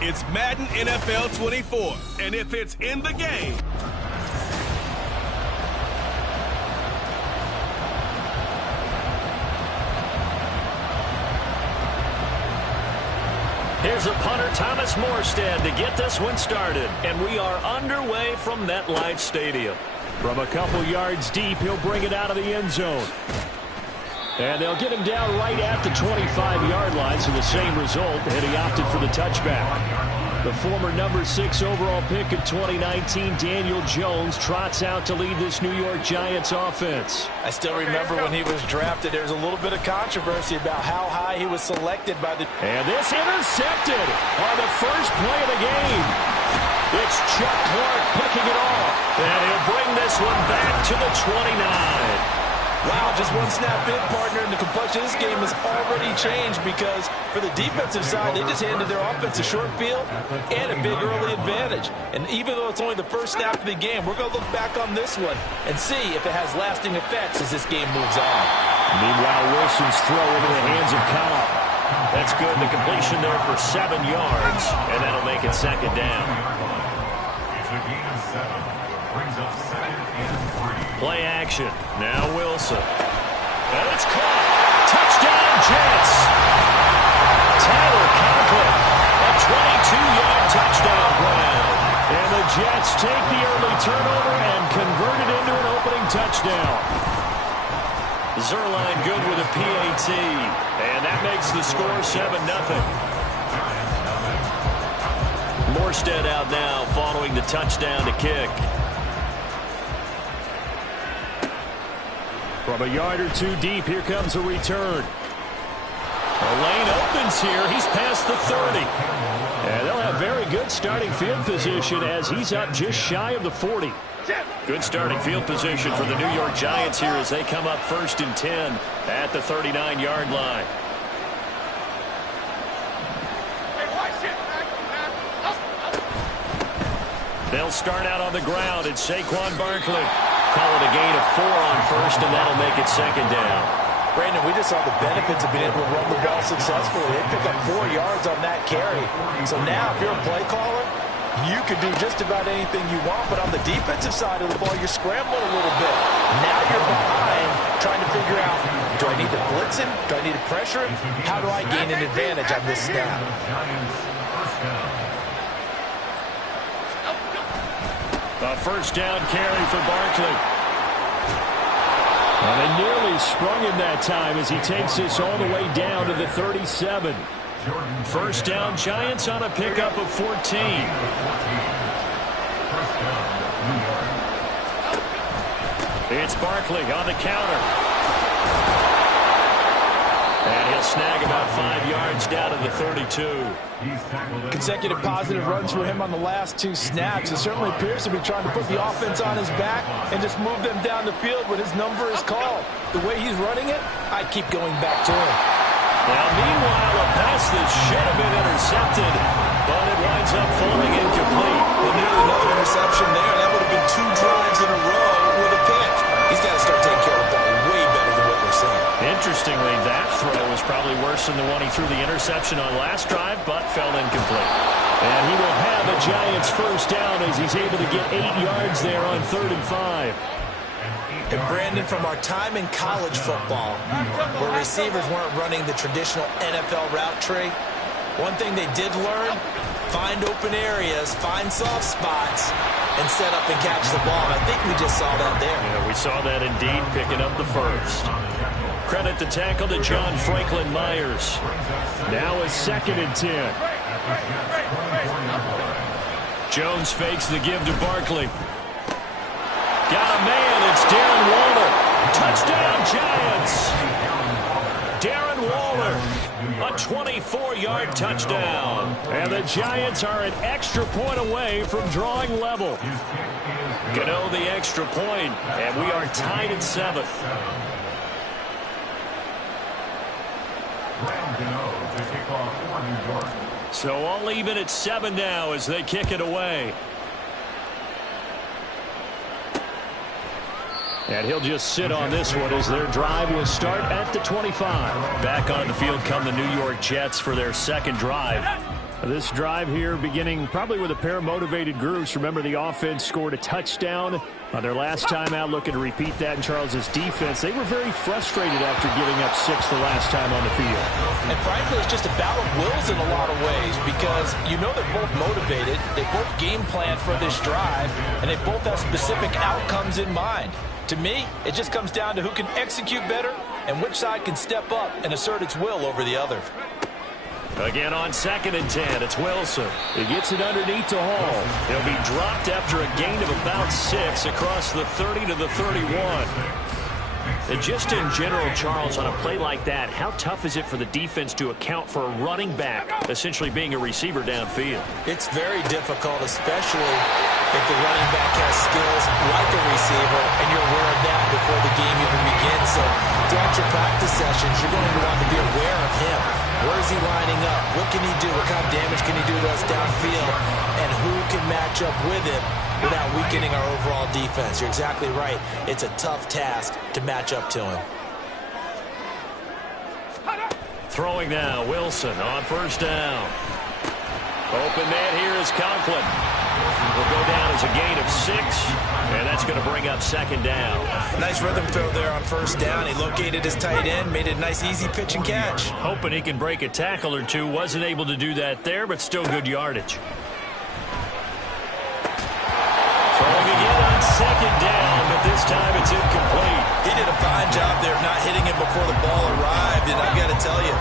It's Madden NFL 24, and if it's in the game, here's a punter, Thomas Morstead, to get this one started. And we are underway from MetLife Stadium. From a couple yards deep, he'll bring it out of the end zone. And they'll get him down right at the 25-yard line, so the same result, and he opted for the touchback. The former number 6 overall pick of 2019, Daniel Jones, trots out to lead this New York Giants offense. I still remember when he was drafted, there was a little bit of controversy about how high he was selected by the... And this intercepted on the first play of the game. It's Chuck Clark picking it off. And he'll bring this one back to the 29. Wow, just one snap in, partner, and the complexion of this game has already changed because for the defensive side, they just handed their offense a short field and a big early advantage. And even though it's only the first snap of the game, we're going to look back on this one and see if it has lasting effects as this game moves on. Meanwhile, Wilson's throw into the hands of Cobb. That's good. The completion there for 7 yards, and that'll make it second down. It's a gain of 7. Brings up 2nd and 3. Play action. Now Wilson. And it's caught. Touchdown, Jets. Tyler Conklin. A 22-yard touchdown grab. And the Jets take the early turnover and convert it into an opening touchdown. Zerline good with a PAT. And that makes the score 7-0. Morstead out now following the touchdown to kick. From a yard or two deep, here comes a return. The lane opens here. He's past the 30. And they'll have very good starting field position as he's up just shy of the 40. Good starting field position for the New York Giants here as they come up 1st and 10 at the 39-yard line. They'll start out on the ground. It's Saquon Barkley. Call it a gain of 4 on 1st, and that'll make it 2nd down. Brandon, we just saw the benefits of being able to run the ball successfully. They pick up 4 yards on that carry. So now, if you're a play caller, you could do just about anything you want. But on the defensive side of the ball, you're scrambling a little bit. Now you're behind, trying to figure out, do I need to blitz him? Do I need to pressure him? How do I gain an advantage on this snap? A 1st down carry for Barkley. And they nearly sprung him that time as he takes this all the way down to the 37. 1st down, Giants on a pickup of 14. It's Barkley on the counter. And he'll snag about 5 yards down to the 32. Consecutive positive runs for him on the last 2 snaps. It certainly appears to be trying to put the offense on his back and just move them down the field when his number is called. The way he's running it, I keep going back to him. Now, meanwhile, a pass that should have been intercepted, but it winds up falling incomplete. Well, nearly another interception there. That would have been 2 drives in a row with a pick. He's got to start taking care of the ball way better than what we're seeing. Interestingly, that throw was probably worse than the one he threw the interception on last drive, but fell incomplete. And he will have a Giants 1st down as he's able to get 8 yards there on 3rd and 5. And Brandon, from our time in college football, where receivers weren't running the traditional NFL route tree, one thing they did learn, find open areas, find soft spots, and set up and catch the ball. And I think we just saw that there. Yeah, we saw that indeed, picking up the 1st. Credit the tackle to John Franklin Myers. Now a 2nd and 10. Jones fakes the give to Barkley. Got a man. It's Darren Waller. Touchdown, Giants. Darren Waller. A 24-yard touchdown. And the Giants are an extra point away from drawing level. Gano the extra point, and we are tied at 7. So all even at 7 now as they kick it away. And he'll just sit on this one as their drive will start at the 25. Back on the field come the New York Jets for their 2nd drive. This drive here beginning probably with a pair of motivated groups. Remember, the offense scored a touchdown on their last time out, looking to repeat that in Charles's defense. They were very frustrated after giving up 6 the last time on the field. And frankly, it's just a battle of wills in a lot of ways because you know they're both motivated, they both game plan for this drive, and they both have specific outcomes in mind. To me, it just comes down to who can execute better and which side can step up and assert its will over the other. Again on 2nd and 10, it's Wilson. He gets it underneath to Hall. He'll be dropped after a gain of about 6 across the 30 to the 31. And just in general, Charles, on a play like that, how tough is it for the defense to account for a running back essentially being a receiver downfield? It's very difficult, especially if the running back has skills like a receiver, and you're aware of that before the game even begins. So throughout your practice sessions, you're going to want to be aware of him. Where is he lining up? What can he do? What kind of damage can he do to us downfield? And who can match up with him without weakening our overall defense? You're exactly right. It's a tough task to match up to him. Throwing now, Wilson on 1st down. Open man here is Conklin. Will go down as a gain of 6, and that's going to bring up 2nd down. Nice rhythm throw there on 1st down. He located his tight end, made it a nice easy pitch and catch. Hoping he can break a tackle or two. Wasn't able to do that there, but still good yardage. Throwing again on 2nd down, but this time it's incomplete. He did a fine job there of not hitting him before the ball arrived, and I've got to tell you,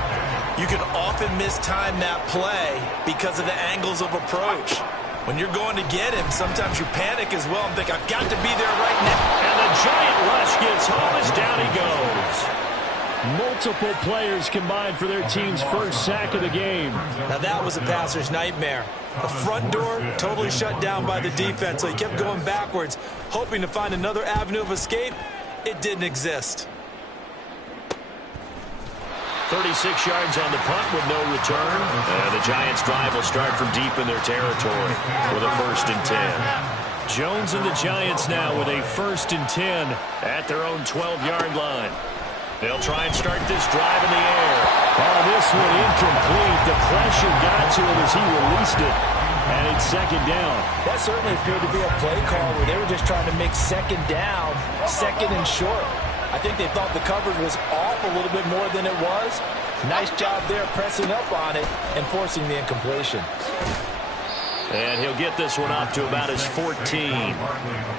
you can often mistime that play because of the angles of approach. When you're going to get him, sometimes you panic as well and think, I've got to be there right now. And the giant rush gets home as down he goes. Multiple players combined for their team's 1st sack of the game. Now that was a passer's nightmare. The front door totally shut down by the defense, so he kept going backwards, hoping to find another avenue of escape. It didn't exist. 36 yards on the punt with no return. The Giants' drive will start from deep in their territory with a 1st and 10. Jones and the Giants now with a 1st and 10 at their own 12-yard line. They'll try and start this drive in the air. Oh, this one incomplete. The pressure got to him as he released it. And it's 2nd down. That certainly appeared to be a play call where they were just trying to make 2nd down, 2nd and short. I think they thought the coverage was off a little bit more than it was. Nice job there pressing up on it and forcing the incompletion. And he'll get this one up to about his 14.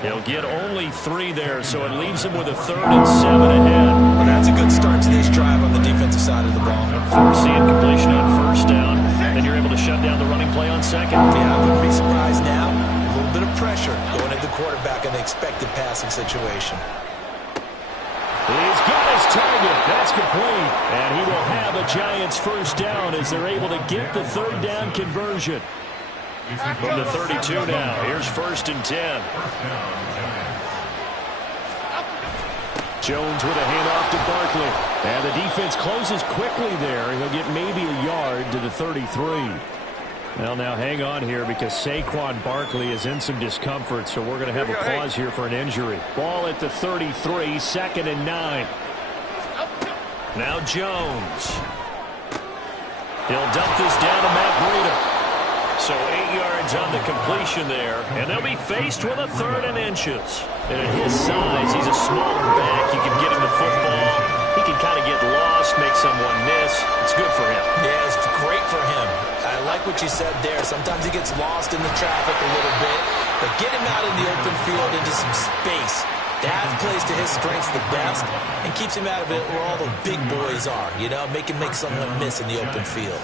He'll get only 3 there, so it leaves him with a 3rd and 7 ahead. Well, that's a good start to this drive on the defensive side of the ball. Force the incompletion on 1st down. Then you're able to shut down the running play on 2nd. Yeah, I wouldn't be surprised now. A little bit of pressure going at the quarterback in the expected passing situation. He's got his target. That's complete. And he will have a Giants 1st down as they're able to get the 3rd down conversion. From the 32 now. Here's 1st and 10. Jones with a handoff to Barkley. And the defense closes quickly there. He'll get maybe a yard to the 33. Well, now hang on here because Saquon Barkley is in some discomfort, so we're going to have a pause here for an injury. Ball at the 33, 2nd and 9. Now Jones. He'll dump this down to Matt Breida. So 8 yards on the completion there, and they'll be faced with a 3rd and inches. And at his size, he's a smaller back. You can get him the football. He can kind of get lost, make someone miss. It's good for him. Yeah, it's great for him. I like what you said there. Sometimes he gets lost in the traffic a little bit, but get him out in the open field into some space. That plays to his strengths the best and keeps him out of it where all the big boys are, you know, make someone miss in the open field.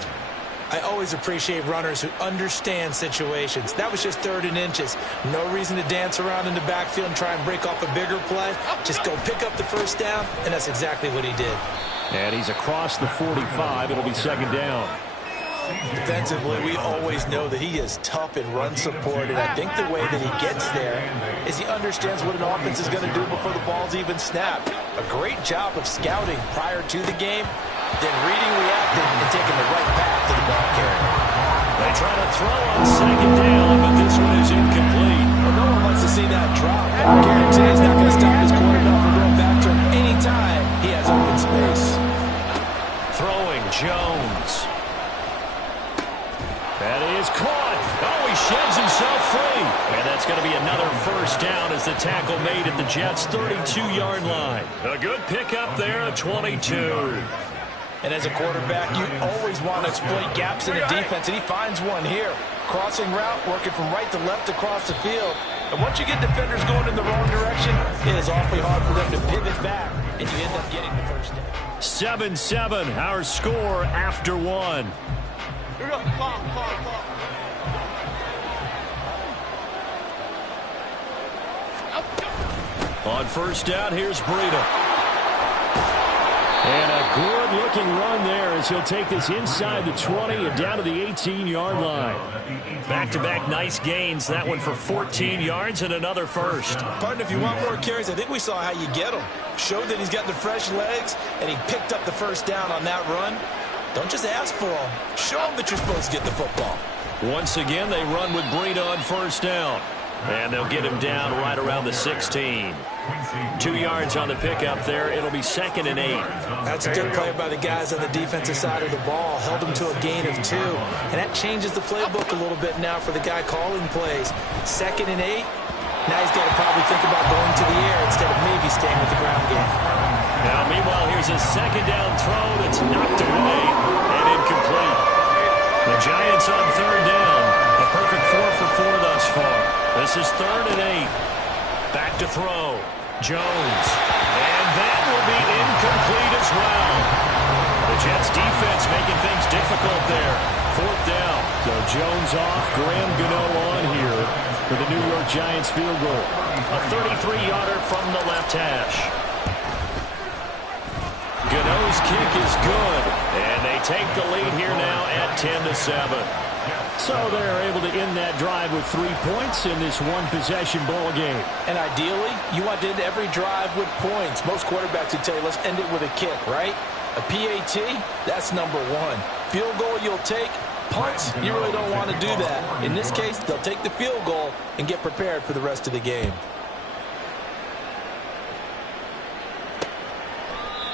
I always appreciate runners who understand situations. That was just 3rd and inches. No reason to dance around in the backfield and try and break off a bigger play. Just go pick up the 1st down, and that's exactly what he did. And he's across the 45. It'll be 2nd down. Defensively, we always know that he is tough in run support, and I think the way that he gets there is he understands what an offense is going to do before the ball's even snapped. A great job of scouting prior to the game, then reading, reacting, and taking the right path to the ball carrier. They try to throw on 2nd down, but this one is incomplete. Well, no one wants to see that drop. I guarantee he's not going to stop his quarterback from going back to him anytime he has open space. Throwing Jones. And he is caught. Oh, he sheds himself free. And that's going to be another first down as the tackle made at the Jets' 32-yard line. A good pickup there at 22. And as a quarterback, you always want to exploit gaps in the defense, and he finds one here. Crossing route, working from right to left across the field. And once you get defenders going in the wrong direction, it is awfully hard for them to pivot back, and you end up getting the first down. 7-7, our score after one. On first down, here's Breida. And a good-looking run there as he'll take this inside the 20 and down to the 18-yard line. Back-to-back nice gains. That one for 14 yards and another first. Partner, if you want more carries, I think we saw how you get them. Showed that he's got the fresh legs, and he picked up the first down on that run. Don't just ask for them. Show them that you're supposed to get the football. Once again, they run with Breida on first down. And they'll get him down right around the 16. 2 yards on the pickup there. It'll be 2nd and 8. That's a good play by the guys on the defensive side of the ball. Held them to a gain of 2. And that changes the playbook a little bit now for the guy calling plays. 2nd and 8. Now he's got to probably think about going to the air instead of maybe staying with the ground game. Now, meanwhile, here's a 2nd down throw that's knocked away and incomplete. The Giants on 3rd down. A perfect 4 for 4 thus far. This is 3rd and 8. Back to throw. Jones. And that will be incomplete as well. The Jets defense making things difficult there. 4th down. So Jones off. Graham Gano on here for the New York Giants field goal. A 33-yarder from the left hash. Gano's kick is good. And they take the lead here now at 10-7. So they're able to end that drive with 3 points in this one-possession ball game. And ideally, you want to end every drive with points. Most quarterbacks would tell you, let's end it with a kick, right? A PAT, that's number 1. Field goal you'll take. Punts, you really don't want to do that. In this case, they'll take the field goal and get prepared for the rest of the game.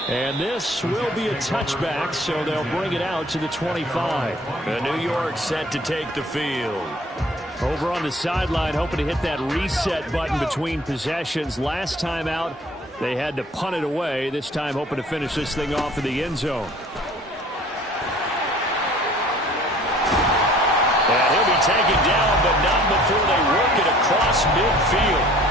And this will be a touchback, so they'll bring it out to the 25. And New York set to take the field. Over on the sideline, hoping to hit that reset button between possessions. Last time out, they had to punt it away. This time, hoping to finish this thing off in the end zone. And he'll be taken down, but not before they work it across midfield.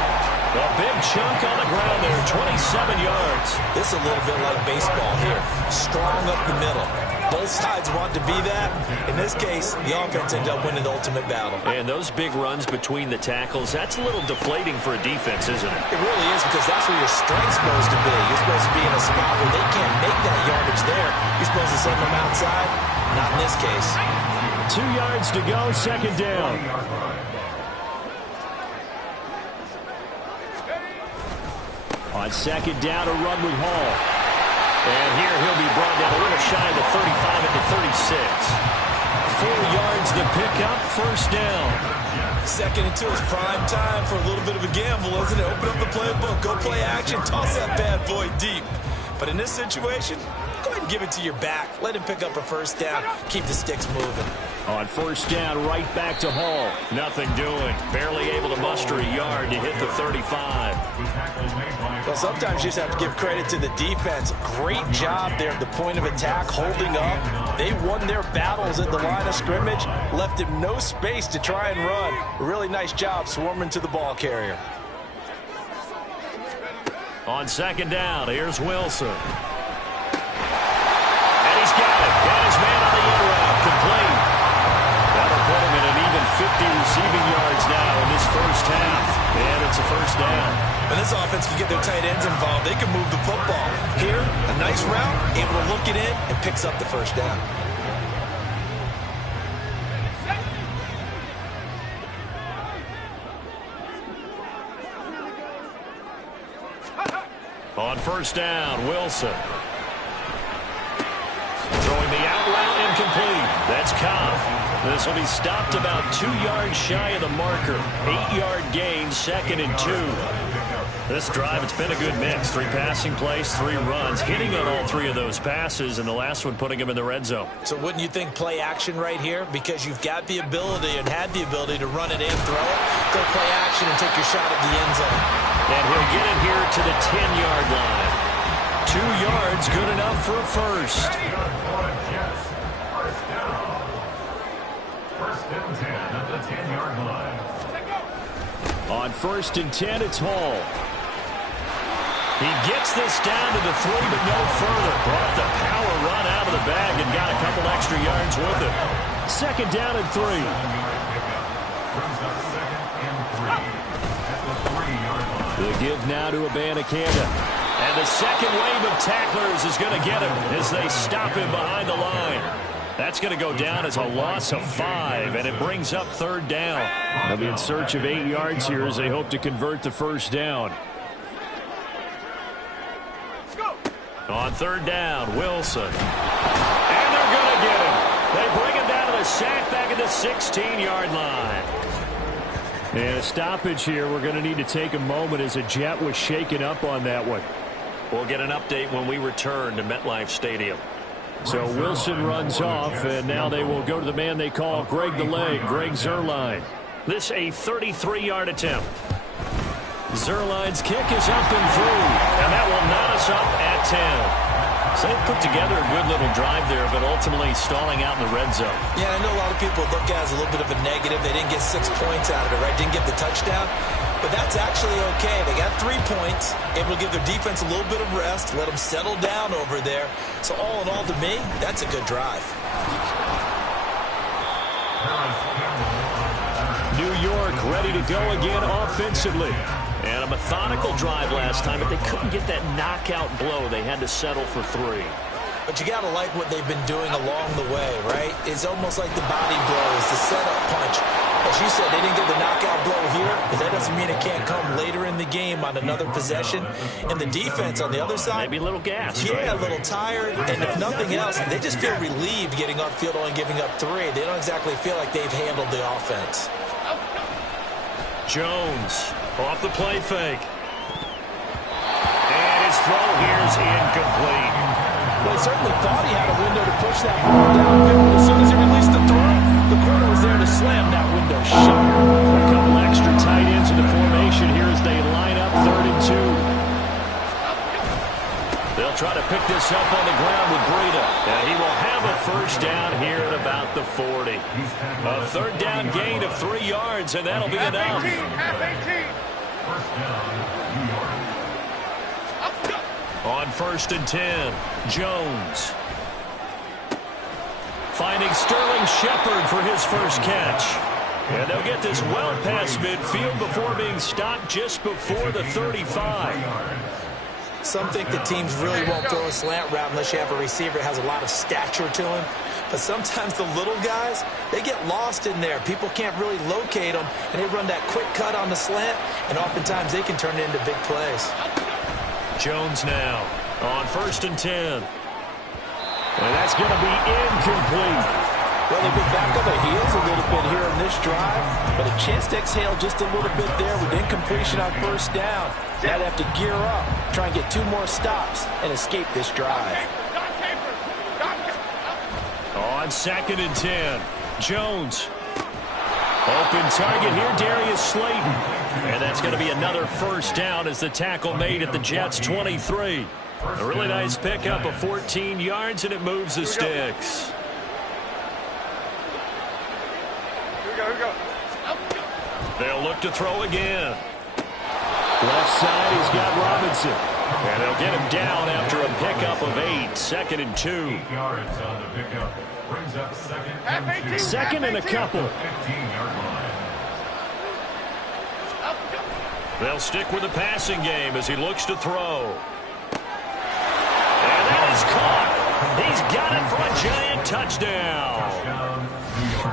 A big chunk on the ground there, 27 yards. This is a little bit like baseball here. Strong up the middle. Both sides want to be that. In this case, the offense ended up winning the ultimate battle. And those big runs between the tackles, that's a little deflating for a defense, isn't it? It really is, because that's where your strength's supposed to be. You're supposed to be in a spot where they can't make that yardage there. You're supposed to send them outside. Not in this case. 2 yards to go, 2nd down. On 2nd down, a run with Hall. And here he'll be brought down a little shy of the 35 at the 36. 4 yards the pickup, first down. 2nd and 2 is prime time for a little bit of a gamble, isn't it? Open up the playbook, go play action, toss that bad boy deep. But in this situation, go ahead and give it to your back. Let him pick up a first down. Keep the sticks moving. On first down, right back to Hall. Nothing doing. Barely able to muster a yard to hit the 35. Well, sometimes you just have to give credit to the defense. Great job there at the point of attack, holding up. They won their battles at the line of scrimmage, left him no space to try and run. A really nice job swarming to the ball carrier. On 2nd down, here's Wilson. And he's got it. Got his man on the end route. Complete. That'll put him at an even 50 receiving yards now in this first half. And it's a first down. When this offense can get their tight ends involved, they can move the football. Here, a nice route, able to look it in, and picks up the first down. On first down, Wilson. Throwing the out route, incomplete. That's Cobb. This will be stopped about 2 yards shy of the marker. 8-yard gain, 2nd and 2. This drive, it's been a good mix. 3 passing plays, 3 runs, hitting on all 3 of those passes, and the last one putting him in the red zone. So wouldn't you think play action right here? Because you've got the ability and had the ability to run it and throw it. Go play action and take your shot at the end zone. And he'll get it here to the 10-yard line. 2 yards, good enough for a first. First and 10 at the 10-yard line. On 1st and 10, it's Hall. He gets this down to the 3, but no further. Brought the power run out of the bag and got a couple extra yards with it. 2nd down and 3. The give now to Abanikanda. And the second wave of tacklers is going to get him as they stop him behind the line. That's going to go down as a loss of 5, and it brings up 3rd down. They'll be in search of 8 yards here as they hope to convert the first down. On 3rd down, Wilson. And they're going to get him. They bring him down to the sack back at the 16-yard line. And a stoppage here. We're going to need to take a moment as a Jet was shaken up on that one. We'll get an update when we return to MetLife Stadium. So Wilson runs off, and now they will go to the man they call Greg the Leg, Greg Zuerlein. This a 33-yard attempt. Zuerlein's kick is up and through, and that will knot us up at 10. So they put together a good little drive there, but ultimately stalling out in the red zone. Yeah, I know a lot of people look at it as a little bit of a negative. They didn't get 6 points out of it, right? Didn't get the touchdown. But that's actually okay. They got 3 points, able to give their defense a little bit of rest, let them settle down over there. So all in all, to me, that's a good drive. New York ready to go again offensively. And a methodical drive last time, but they couldn't get that knockout blow. They had to settle for 3. But you got to like what they've been doing along the way, right? It's almost like the body blows, the setup punch. As you said, they didn't get the knockout blow here, but that doesn't mean it can't come later in the game on another possession. And the defense on the other side, maybe a little gas. Yeah, a little tired. And if nothing else, they just feel relieved getting upfield only giving up 3. They don't exactly feel like they've handled the offense. Jones off the play fake. And his throw here is incomplete. Well, he certainly thought he had a window to push that ball downfield. As soon as he released the throw, the corner was there to slam that window shut. A couple extra tight ends in the formation here as they line up 3rd and 2. They'll try to pick this up on the ground with Breida. And he will have a first down here at about the 40. A 3rd down gain of 3 yards, and that'll be enough. First down, New York. On 1st and 10, Jones. Finding Sterling Shepard for his first catch. And they'll get this well past midfield before being stopped just before the 35. Some think the teams really won't throw a slant route unless you have a receiver that has a lot of stature to him. But sometimes the little guys, they get lost in there. People can't really locate them, and they run that quick cut on the slant, and oftentimes they can turn it into big plays. Jones now on 1st and 10. And that's going to be incomplete. Well, they've been back on their heels a little bit here in this drive, but a chance to exhale just a little bit there with incompletion on 1st down. Now they have to gear up, try and get 2 more stops, and escape this drive. On 2nd and 10, Jones. Open target here, Darius Slayton. And that's going to be another first down as the tackle made at the Jets' 23. A really nice pickup of 14 yards, and it moves the sticks. Here we go. They'll look to throw again. Left side, he's got Robinson. And they'll get him down after a pickup of 8. 2nd and 2. 8 yards on the pickup. Brings up 2nd and 2. 2nd and a couple. 15-yard line. They'll stick with the passing game as he looks to throw. And that is caught. He's got it for a giant touchdown.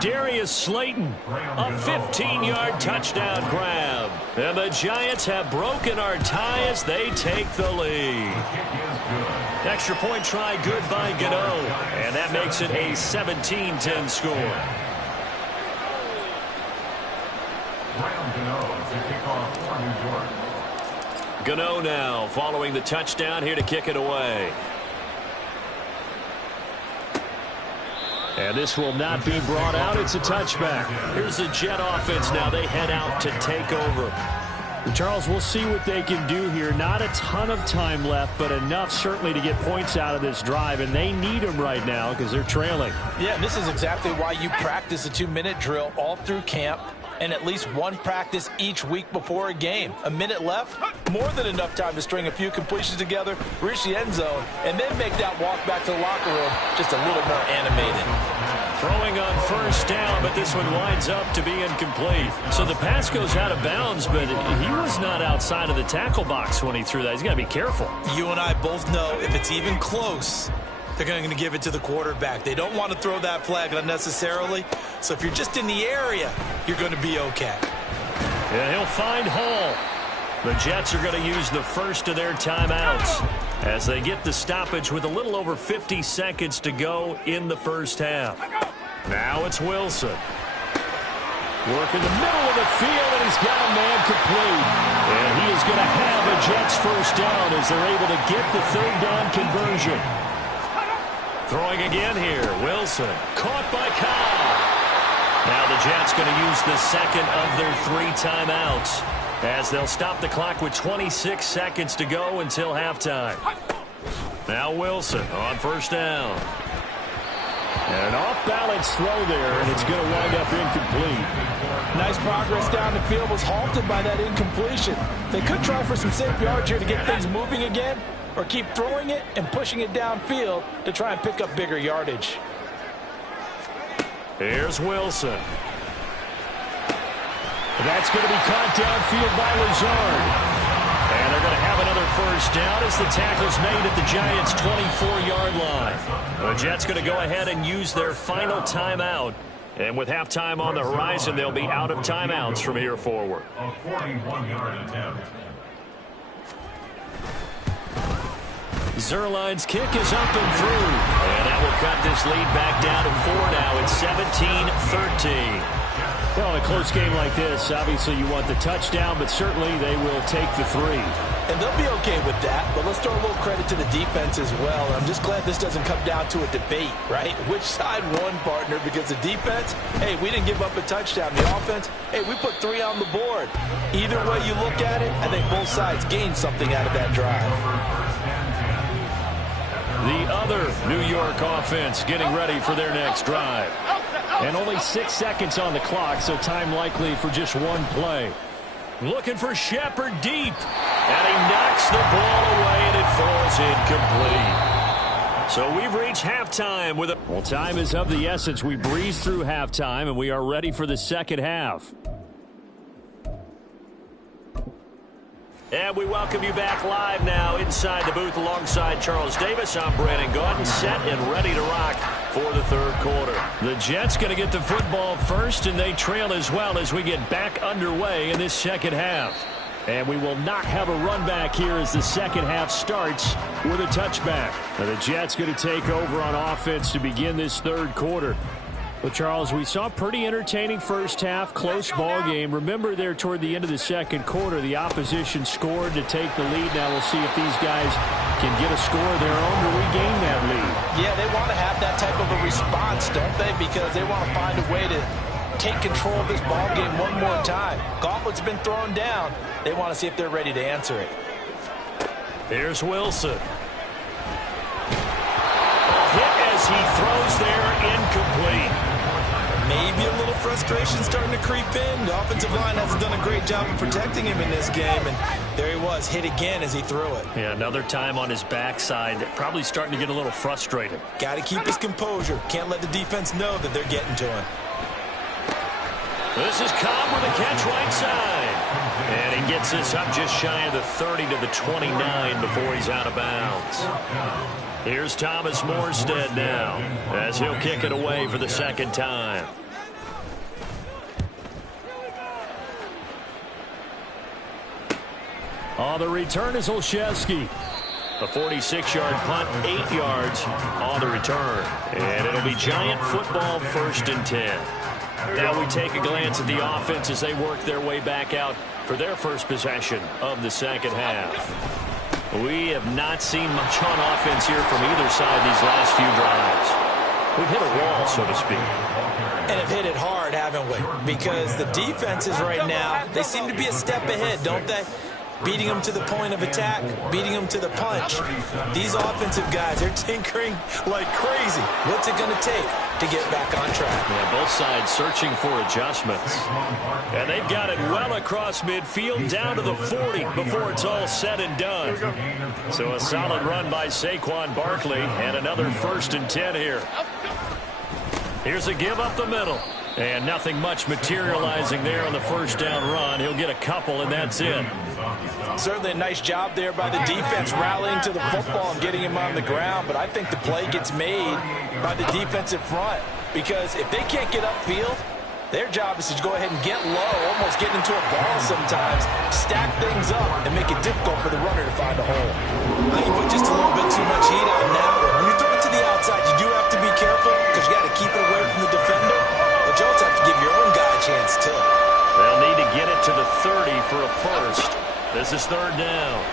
Darius Slayton, a 15-yard touchdown grab. And the Giants have broken our tie as they take the lead. Extra point try good by Gano. And that makes it a 17-10 score. Graham Gano to kick off for New York. Gano now following the touchdown here to kick it away. And this will not be brought out. It's a touchback. Here's the Jet offense now. They head out to take over. Charles, we'll see what they can do here. Not a ton of time left, but enough certainly to get points out of this drive, and they need them right now because they're trailing. Yeah, and this is exactly why you practice a 2-minute drill all through camp and at least one practice each week before a game. A minute left, more than enough time to string a few completions together, reach the end zone, and then make that walk back to the locker room just a little more animated. Throwing on first down, but this one winds up to be incomplete. So the pass goes out of bounds, but he was not outside of the tackle box when he threw that. He's got to be careful. You and I both know if it's even close, they're going to give it to the quarterback. They don't want to throw that flag unnecessarily. So if you're just in the area, you're going to be okay. Yeah, he'll find Hall. The Jets are going to use the first of their timeouts as they get the stoppage with a little over 50 seconds to go in the first half. Now it's Wilson. Working the middle of the field, and he's got a man complete. And he is going to have a Jets first down as they're able to get the third down conversion. Throwing again here, Wilson. Caught by Kyle. Now the Jets going to use the second of their 3 timeouts as they'll stop the clock with 26 seconds to go until halftime. Now Wilson on first down. And an off-balance throw there, and it's going to wind up incomplete. Nice progress down the field, was halted by that incompletion. They could try for some safe yards here to get things moving again, or keep throwing it and pushing it downfield to try and pick up bigger yardage. Here's Wilson. That's going to be caught downfield by Lazard. And they're going to have another first down as the tackle's made at the Giants' 24-yard line. The Jets going to go ahead and use their final timeout. And with halftime on the horizon, they'll be out of timeouts from here forward. A 41-yard attempt. Zerline's kick is up and through. And that will cut this lead back down to 4 now. It's 17-13. Well, in a close game like this, obviously you want the touchdown, but certainly they will take the 3. And they'll be okay with that, but let's throw a little credit to the defense as well. I'm just glad this doesn't come down to a debate, right? Which side won, partner? Because the defense, hey, we didn't give up a touchdown. The offense, hey, we put 3 on the board. Either way you look at it, I think both sides gained something out of that drive. The other New York offense getting ready for their next drive. And only 6 seconds on the clock, so time likely for just one play. Looking for Shepard deep. And he knocks the ball away, and it falls incomplete. So we've reached halftime with a... Well, time is of the essence. We breeze through halftime, and we are ready for the second half. And we welcome you back live now inside the booth alongside Charles Davis. I'm Brandon Gaudin, set and ready to rock for the third quarter. The Jets going to get the football first, and they trail as well as we get back underway in this second half. And we will not have a run back here as the second half starts with a touchback. Now the Jets going to take over on offense to begin this third quarter. Well, Charles, we saw a pretty entertaining first half, close ball game. Remember there toward the end of the second quarter, the opposition scored to take the lead. Now we'll see if these guys can get a score of their own to regain that lead. Yeah, they want to have that type of a response, don't they? Because they want to find a way to take control of this ball game one more time. Gauntlet's been thrown down. They want to see if they're ready to answer it. Here's Wilson. Hit as he throws there, incomplete. Maybe a little frustration starting to creep in. The offensive line hasn't done a great job of protecting him in this game, and there he was, hit again as he threw it. Yeah, another time on his backside, probably starting to get a little frustrated. Got to keep his composure. Can't let the defense know that they're getting to him. This is Cobb with a catch right side. And he gets this up just shy of the 30 to the 29 before he's out of bounds. Here's Thomas Morstead now as he'll kick it away for the second time. On the return is Olszewski. A 46-yard punt, 8 yards on the return. And it'll be Giant football 1st and 10. Now we take a glance at the offense as they work their way back out for their first possession of the second half. We have not seen much on offense here from either side these last few drives. We've hit a wall, so to speak. And have hit it hard, haven't we? Because the defenses right now, they seem to be a step ahead, don't they? Beating them to the point of attack, beating them to the punch. These offensive guys, they're tinkering like crazy. What's it going to take to get back on track? Yeah, both sides searching for adjustments. And they've got it well across midfield down to the 40 before it's all said and done. So a solid run by Saquon Barkley and another 1st and 10 here. Here's a give up the middle. And nothing much materializing there on the first down run. He'll get a couple, and that's it. Certainly a nice job there by the defense rallying to the football and getting him on the ground. But I think the play gets made by the defensive front. Because if they can't get upfield, their job is to go ahead and get low, almost get into a ball sometimes, stack things up, and make it difficult for the runner to find a hole. I think you put just a little bit too much heat on that one. When you throw it to the outside, you do have to be careful because you got to keep it away from the defender. But you also have to give your own guy a chance, too. They'll need to get it to the 30 for a first. This is 3rd down.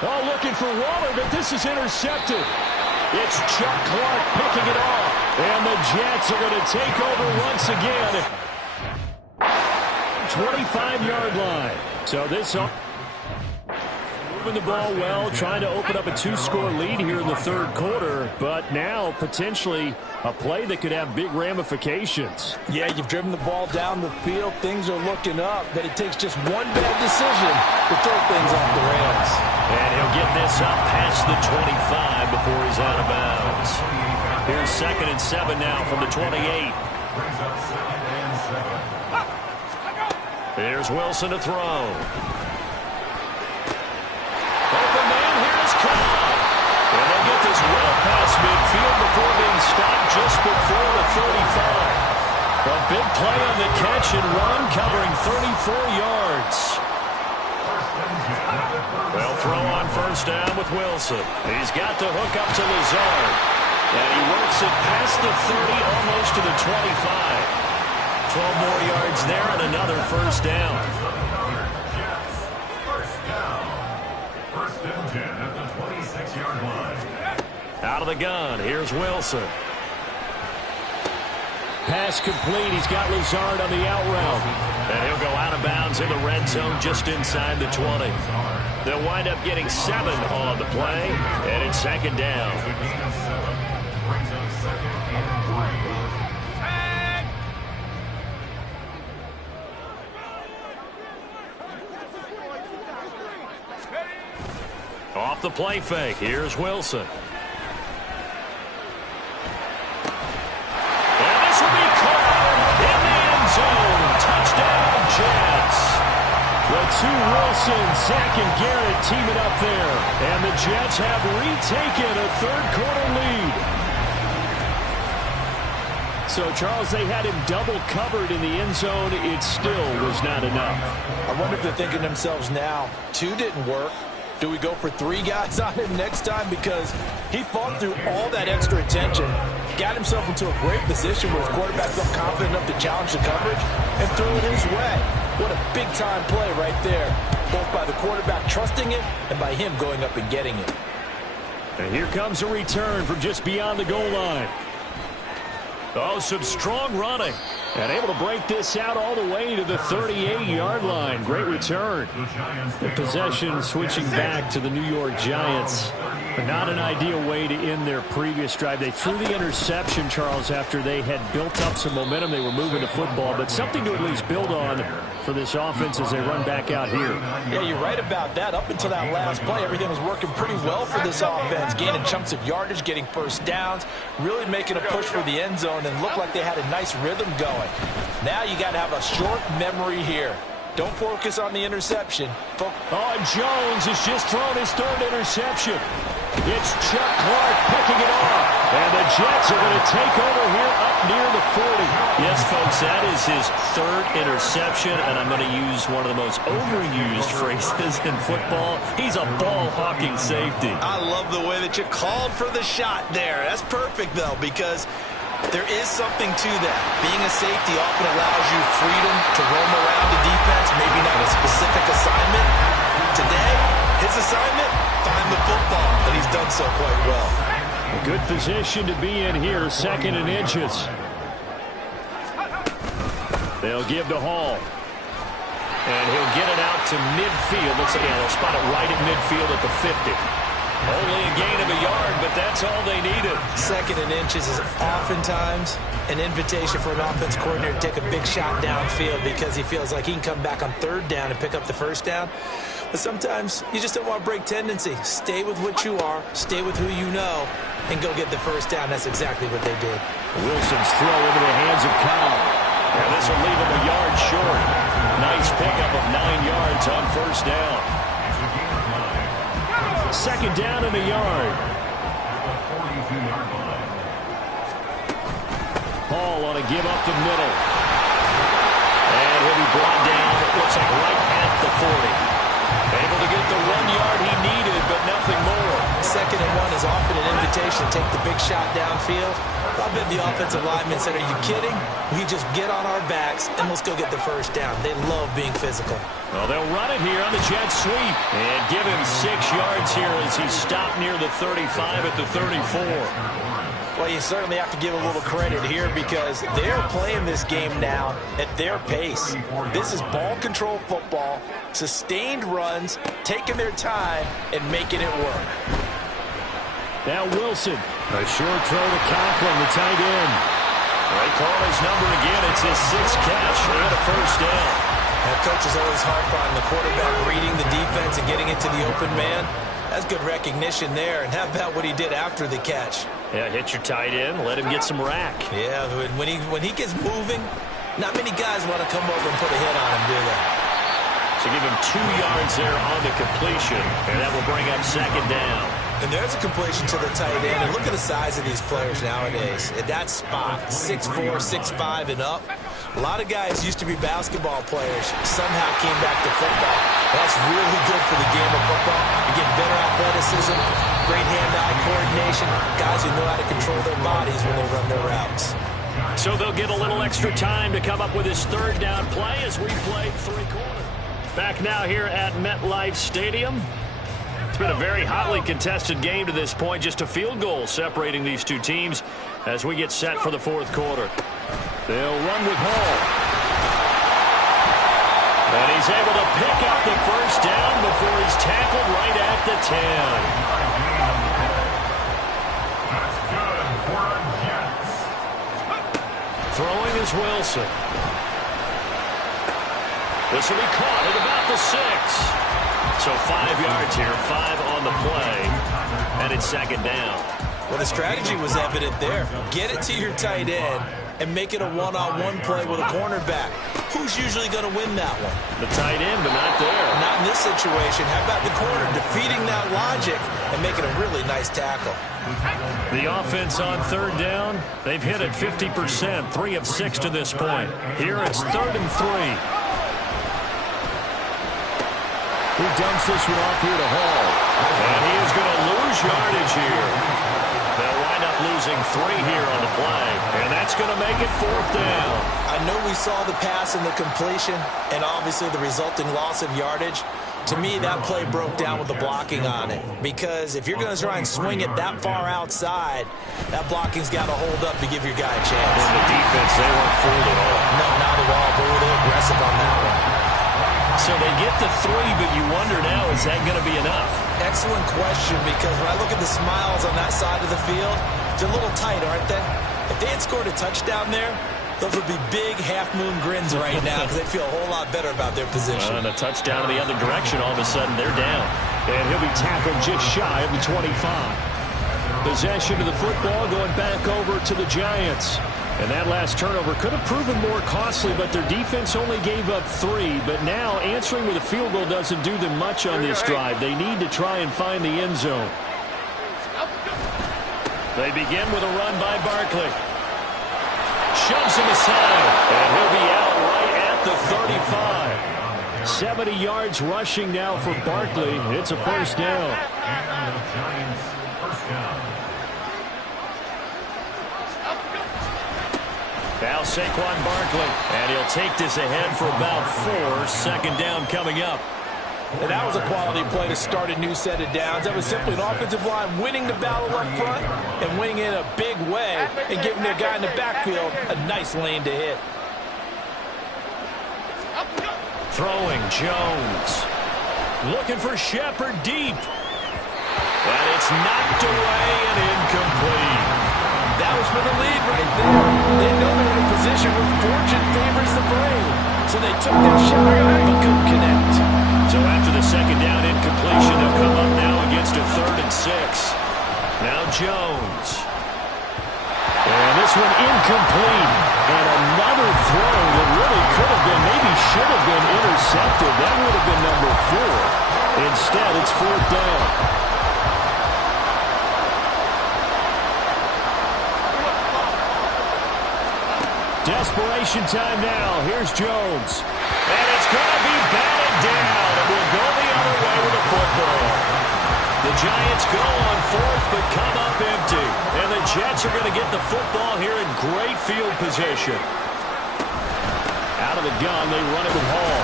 Oh, looking for Waller, but this is intercepted. It's Chuck Clark picking it off. And the Jets are going to take over once again. 25-yard line. So this moving the ball well, trying to open up a 2-score lead here in the 3rd quarter. But now potentially a play that could have big ramifications. Yeah, you've driven the ball down the field. Things are looking up, but it takes just one bad decision to throw things off the rails. And he'll get this up past the 25 before he's out of bounds. Here's 2nd and 7 now from the 28. Here's Wilson to throw. Open man, here's Cobb. And they get this well past midfield before being stopped just before the 35. A big play on the catch and run covering 34 yards. They'll throw on 1st down with Wilson. He's got the hook up to Lazard. And he works it past the 30, almost to the 25. 12 more yards there and another 1st down. First and 10 at the 26-yard line. Out of the gun, here's Wilson. Pass complete. He's got Lazard on the out route. And he'll go out of bounds in the red zone just inside the 20. They'll wind up getting 7 on the play, and it's 2nd down. Off the play fake, here's Wilson. And this will be caught in the end zone. Touchdown, Jets. The two Wilsons, Zach and Garrett teaming up there. And the Jets have retaken a 3rd quarter lead. So, Charles, they had him double covered in the end zone. It still was not enough. I wonder if they're thinking to themselves now, 2 didn't work. Do we go for 3 guys on him next time? Because he fought through all that extra attention, got himself into a great position where his quarterback felt confident enough to challenge the coverage and threw it his way. What a big-time play right there, both by the quarterback trusting it and by him going up and getting it. And here comes a return from just beyond the goal line. Oh, some strong running. And able to break this out all the way to the 38-yard line. Great return. The possession switching back to the New York Giants. Not an ideal way to end their previous drive. They threw the interception, Charles, after they had built up some momentum. They were moving the football, but something to at least build on for this offense as they run back out here. Yeah, you're right about that. Up until that last play, everything was working pretty well for this offense. Gaining chunks of yardage, getting 1st downs, really making a push for the end zone, and looked like they had a nice rhythm going. Now you got to have a short memory here. Don't focus on the interception. And Jones has just thrown his 3rd interception. It's Chuck Clark picking it off. And the Jets are going to take over here up near the 40. Yes, folks, that is his 3rd interception, and I'm going to use one of the most overused phrases in football. He's a ball-hawking safety. I love the way that you called for the shot there. That's perfect, though, because There is something to that. Being a safety often allows you freedom to roam around the defense, maybe not a specific assignment. Today, his assignment, find the football, and he's done so quite well. A good position to be in here, 2nd and inches. They'll give to Hall. And he'll get it out to midfield. Looks like they'll spot it right at midfield at the 50. Only a gain of a yard, but that's all they needed. 2nd and inches is oftentimes an invitation for an offense coordinator to take a big shot downfield because he feels like he can come back on 3rd down and pick up the 1st down. But sometimes you just don't want to break tendency. Stay with what you are, stay with who you know, and go get the 1st down. That's exactly what they did. Wilson's throw into the hands of Cobb. And this will leave him a yard short. Nice pickup of 9 yards on 1st down. 2nd down and a yard. Hall on a give up the middle. And he'll be brought down, it looks like right at the 40. Able to get the 1 yard he needed, but nothing more. 2nd and 1 is often an invitation to take the big shot downfield. I bet the offensive lineman said, are you kidding? We just get on our backs and let's go get the 1st down. They love being physical. Well, they'll run it here on the jet sweep. And give him 6 yards here as he stopped near the 35 at the 34. Well, you certainly have to give a little credit here because they're playing this game now at their pace. This is ball control football, sustained runs, taking their time, and making it work. Now Wilson, a short throw to Conklin, the tight end. They call his number again. It's his 6th catch and a 1st down. Now, coaches always harp on the quarterback reading the defense and getting it to the open man. That's good recognition there. And how about what he did after the catch? Yeah, hit your tight end, let him get some rack. Yeah, when he gets moving, not many guys want to come over and put a hit on him, do they? So give him 2 yards there on the completion, and that will bring up 2nd down. And there's a completion to the tight end. And look at the size of these players nowadays. At that spot, 6'4", 6'5", and up. A lot of guys used to be basketball players, somehow came back to football. That's really good for the game of football. You get better athleticism, great hand-eye coordination, guys who know how to control their bodies when they run their routes. So they'll get a little extra time to come up with his 3rd down play as we play 3-quarters. Back now here at MetLife Stadium. It's been a very hotly contested game to this point. Just a field goal separating these two teams as we get set for the 4th quarter. They'll run with Hall. And he's able to pick up the 1st down before he's tackled right at the 10. Throwing is Wilson. This will be caught at about the 6. So 5 yards here, 5 on the play, and it's 2nd down. Well, the strategy was evident there. Get it to your tight end and make it a one-on-one play with a cornerback. Who's usually going to win that one? The tight end, but not there. Not in this situation. How about the corner defeating that logic and making a really nice tackle? The offense on 3rd down, they've hit it 50%, 3 of 6 to this point. Here it's 3rd and 3. He dumps this one off here to Hall. And he is going to lose yardage here. They'll wind up losing 3 here on the play. And that's going to make it 4th down. I know we saw the pass and the completion and obviously the resulting loss of yardage. To me, that play broke down with the blocking on it. Because if you're going to try and swing it that far outside, that blocking's got to hold up to give your guy a chance. And the defense, they weren't fooled at all. No, not at all. But were they aggressive on that one? So they get the 3, but you wonder now, is that going to be enough? Excellent question, because when I look at the smiles on that side of the field, they're a little tight, aren't they? If they had scored a touchdown there, those would be big half-moon grins right now because they feel a whole lot better about their position. And a touchdown in the other direction, all of a sudden they're down. And he'll be tackled just shy of the 25. Possession of the football going back over to the Giants. And that last turnover could have proven more costly, but their defense only gave up 3. But now answering with a field goal doesn't do them much on this drive. They need to try and find the end zone. They begin with a run by Barkley. Shoves him aside, and he'll be out right at the 35. 70 yards rushing now for Barkley. It's a 1st down. Now Saquon Barkley, and he'll take this ahead for about 4. Second down coming up. And that was a quality play to start a new set of downs. That was simply an offensive line winning the battle up front and winning it in a big way and giving their guy in the backfield a nice lane to hit. Throwing Jones. Looking for Shepard deep. And it's knocked away and incomplete. That was for the lead right there. They know they're in a position where fortune favors the brave. So they took their shot but couldn't connect. So after the second down incompletion, they'll come up now against a 3rd and 6. Now Jones. And this one incomplete. And another throw that really could have been, maybe should have been intercepted. That would have been number 4. Instead, it's 4th down. Desperation time now. Here's Jones. And it's going to be batted down. And we'll go the other way with the football. The Giants go on 4th but come up empty. And the Jets are going to get the football here in great field position. Out of the gun, they run it with Hall.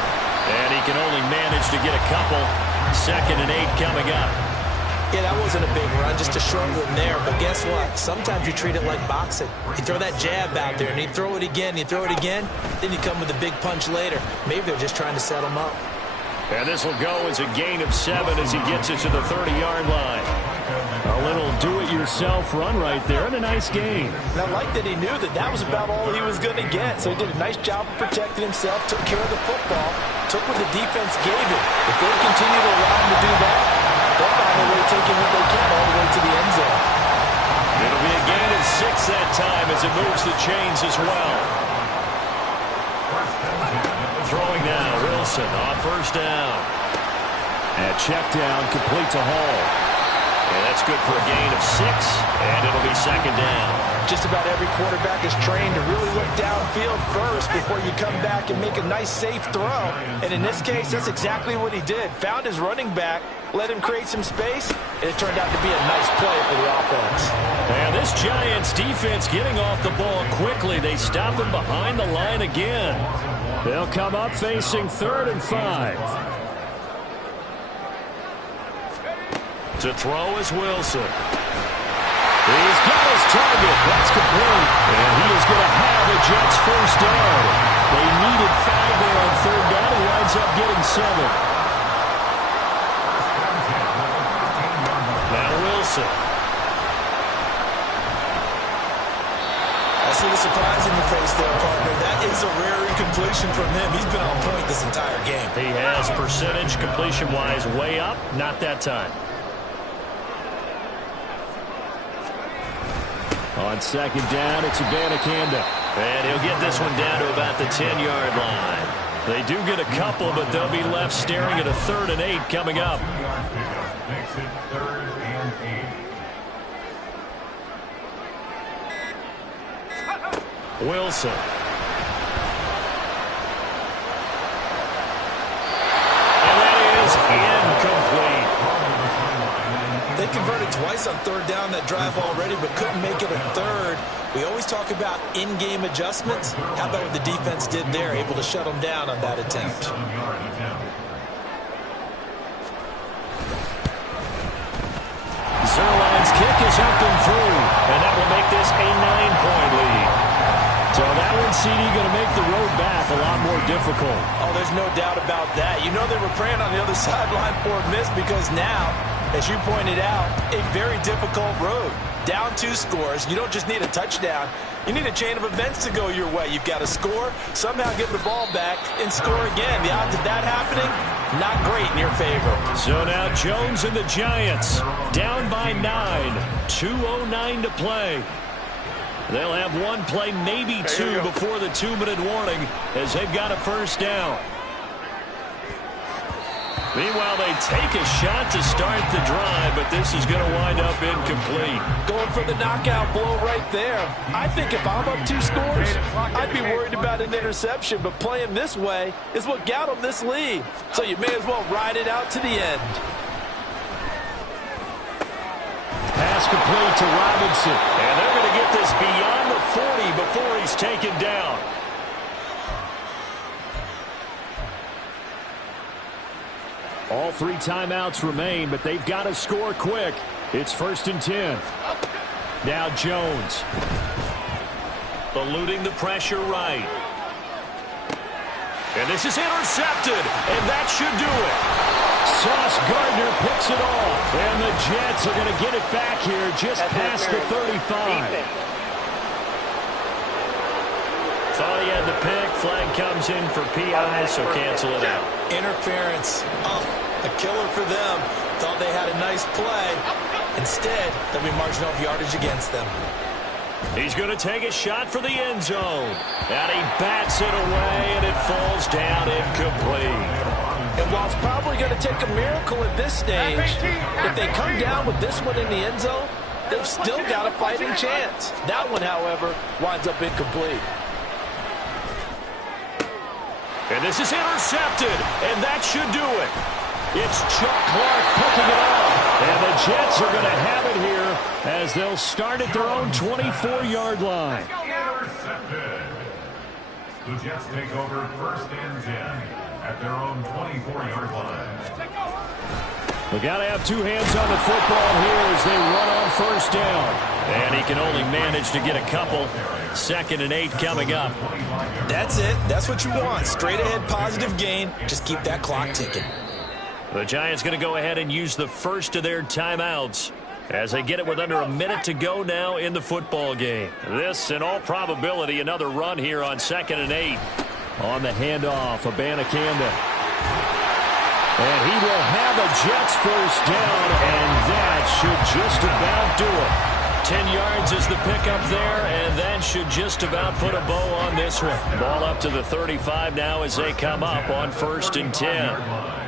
And he can only manage to get a couple. 2nd and 8 coming up. Yeah, that wasn't a big run, just a short one there. But guess what? Sometimes you treat it like boxing. You throw that jab out there, and you throw it again, then you come with a big punch later. Maybe they're just trying to set him up. And this will go as a gain of 7 as he gets it to the 30-yard line. A little do-it-yourself run right there, and a nice gain. And I like that he knew that that was about all he was going to get. So he did a nice job of protecting himself, took care of the football, took what the defense gave him. If they continue to allow him to do that, they'll find a way taking what they can all the way to the end zone. It'll be a gain of 6 that time as it moves the chains as well. Throwing now, Wilson on 1st down. And check down, complete to Hall. And that's good for a gain of 6, and it'll be 2nd down. Just about every quarterback is trained to really look downfield first before you come back and make a nice, safe throw. And in this case, that's exactly what he did. Found his running back, let him create some space, and it turned out to be a nice play for the offense. And this Giants defense getting off the ball quickly. They stop him behind the line again. They'll come up facing 3rd and 5. To throw is Wilson. He's got his target. That's complete. And he is going to have the Jets' 1st down. They needed 5 there on 3rd down. He winds up getting 7. Now Wilson. I see the surprise in your face there, partner. That is a rare incompletion from him. He's been on point this entire game. He has percentage completion-wise way up. Not that time. On 2nd down, it's Abanikanda. And he'll get this one down to about the 10-yard line. They do get a couple, but they'll be left staring at a 3rd and 8 coming up. Makes it 3rd and 8. Wilson. And that is incomplete. They converted twice on 3rd down that drive already, but couldn't make it a 3rd. We always talk about in-game adjustments. How about what the defense did there, able to shut them down on that attempt. Zerline's kick is up and through, and that will make this a 9-point lead. So that one, CD, going to make the road back a lot more difficult. Oh, there's no doubt about that. You know they were praying on the other sideline for a miss because now, as you pointed out, a very difficult road. Down 2 scores. You don't just need a touchdown. You need a chain of events to go your way. You've got to score, somehow get the ball back, and score again. The odds of that happening, not great in your favor. So now Jones and the Giants down by 9. 2:09 to play. They'll have one play, maybe 2, before the 2-minute warning as they've got a 1st down. Meanwhile, they take a shot to start the drive, but this is going to wind up incomplete. Going for the knockout blow right there. I think if I'm up 2 scores, I'd be worried about an interception, but playing this way is what got them this lead. So you may as well ride it out to the end. Pass complete to Robinson. And they're going to get this beyond the 40 before he's taken down. All 3 timeouts remain, but they've got to score quick. It's 1st and 10. Now Jones. Eluding the pressure right. And this is intercepted, and that should do it. Sauce Gardner picks it off, and the Jets are going to get it back here just past the 35. Thought he had the pick. Flag comes in for PI, so cancel it out. Interference. Oh, a killer for them. Thought they had a nice play. Instead, they'll be marching off yardage against them. He's going to take a shot for the end zone. And he bats it away, and it falls down incomplete. And while it's probably going to take a miracle at this stage, if they come down with this one in the end zone, they've still got a fighting chance. That one, however, winds up incomplete. And this is intercepted, and that should do it. It's Chuck Clark picking it up. And the Jets are going to have it here as they'll start at their own 24-yard line. Intercepted. The Jets take over 1st and 10 at their own 24-yard line. We got to have 2 hands on the football here as they run on 1st down. And he can only manage to get a couple. 2nd and 8 coming up. That's it. That's what you want. Straight ahead positive gain. Just keep that clock ticking. The Giants going to go ahead and use the first of their timeouts as they get it with under a minute to go now in the football game. This, in all probability, another run here on 2nd and 8. On the handoff, Abanikanda. And he will have a Jets 1st down, and that should just about do it. 10 yards is the pickup there, and that should just about put a bow on this one. Ball up to the 35 now as they come up on 1st and 10.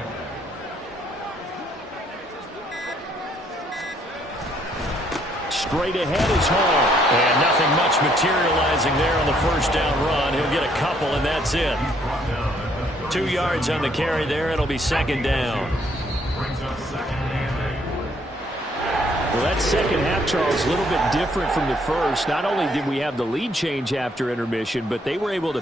Straight ahead is Hall. And nothing much materializing there on the 1st down run. He'll get a couple, and that's it. 2 yards on the carry there. It'll be 2nd down. Well, that second half, Charles, a little bit different from the first. Not only did we have the lead change after intermission, but they were able to